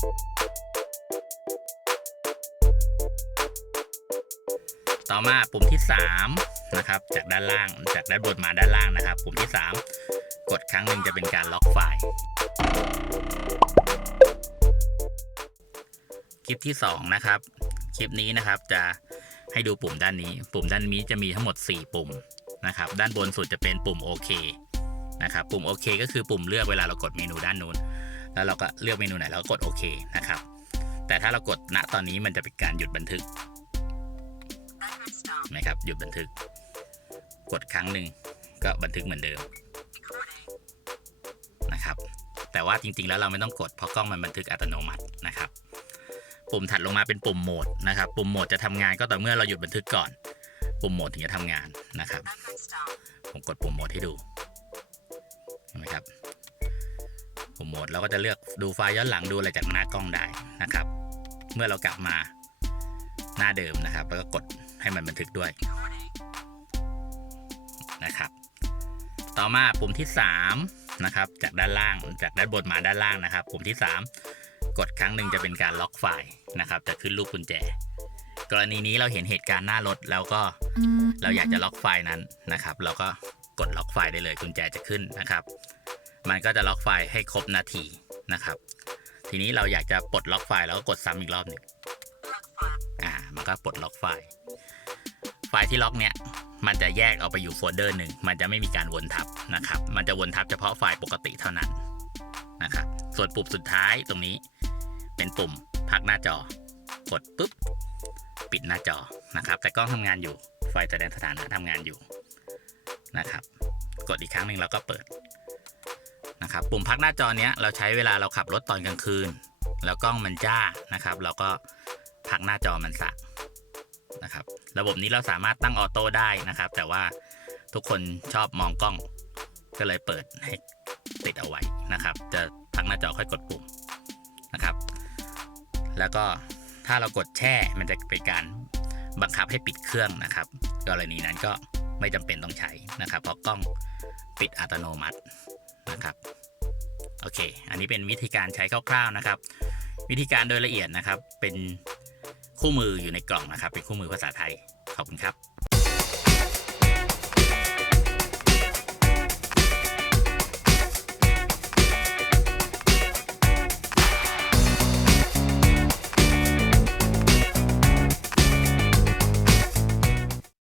ต่อมาปุ่มที่ 3 นะครับ จากด้านล่างจากด้านบนมาด้านล่างนะครับ ปุ่มที่ 3 กดครั้งหนึ่งจะเป็นการล็อกไฟล์คลิปที่ 2 นะครับ คลิปนี้นะครับจะให้ดูปุ่มด้านนี้ ปุ่มด้านนี้จะมีทั้งหมด 4 ปุ่มนะครับ ด้านบนสุดจะเป็นปุ่มโอเคนะครับ ปุ่มโอเคก็คือปุ่มเลือกเวลาเรากดเมนูด้านนู้น แล้วเราก็เลือกเมนูไหนเราก็กดโอเคนะครับ แต่ถ้าเรากดณตอนนี้มันจะเป็นการหยุดบันทึกนะครับหยุดบันทึก กดครั้งหนึ่งก็บันทึกเหมือนเดิมนะครับ แต่ว่าจริงๆแล้วเราไม่ต้องกดเพราะกล้องมันบันทึกอัตโนมัตินะครับ ปุ่มถัดลงมาเป็นปุ่มโหมดนะครับ ปุ่มโหมดจะทำงานก็ต่อเมื่อเราหยุดบันทึกก่อน ปุ่มโหมดถึงจะทำงานนะครับ ผมกดปุ่มโหมดให้ดูเห็นไหมครับ ปุ่มโหมดเราก็จะเลือกดูไฟล์ย้อนหลังดูอะไรจากหน้ากล้องได้นะครับ เมื่อเรากลับมาหน้าเดิมนะครับ แล้วก็กดให้มันบันทึกด้วยนะครับ ต่อมาปุ่มที่ 3 นะครับ จากด้านล่างจากด้านบนมาด้านล่างนะครับ ปุ่มที่ 3 กดครั้งหนึ่งจะเป็นการล็อกไฟล์นะครับจะขึ้นรูปกุญแจ กรณีนี้เราเห็นเหตุการณ์หน้ารถแล้วก็เราอยากจะล็อกไฟล์นั้นนะครับ เราก็กดล็อกไฟล์ได้เลยกุญแจจะขึ้นนะครับ มันก็จะล็อกไฟล์ให้ครบนาทีนะครับ ทีนี้เราอยากจะปลดล็อกไฟล์แล้วก็กดซ้ำอีกรอบหนึ่งอ่ามันก็ปลดล็อกไฟล์ ไฟล์ที่ล็อกเนี่ยมันจะแยกออกไปอยู่โฟลเดอร์หนึ่งมันจะไม่มีการวนทับนะครับ มันจะวนทับเฉพาะไฟล์ปกติเท่านั้นนะครับ ส่วนปุ่มสุดท้ายตรงนี้ เป็นปุ่มพักหน้าจอ กดปุ๊บ ปิดหน้าจอนะครับ แต่กล้องทำงานอยู่ ไฟแสดงสถานะทำงานอยู่นะครับ กดอีกครั้งหนึ่งแล้วก็เปิด นะครับปุ่มพักหน้าจอเนี้ยเราใช้เวลาเราขับรถตอนกลางคืน แล้วกล้องมันจ้านะครับ เราก็พักหน้าจอมันสักนะครับ ระบบนี้เราสามารถตั้งออโต้ได้นะครับ แต่ว่าทุกคนชอบมองกล้อง ก็เลยเปิดให้ติดเอาไว้นะครับ จะพักหน้าจอค่อยกดปุ่มนะครับ แล้วก็ถ้าเรากดแช่มันจะเป็นการบังคับให้ปิดเครื่องนะครับ กรณีนั้นก็ไม่จำเป็นต้องใช้นะครับ เพราะกล้องปิดอัตโนมัติ นะครับโอเค อันนี้เป็นวิธีการใช้คร่าวๆนะครับ วิธีการโดยละเอียดนะครับเป็นคู่มืออยู่ในกล่องนะครับ เป็นคู่มือภาษาไทยขอบคุณครับ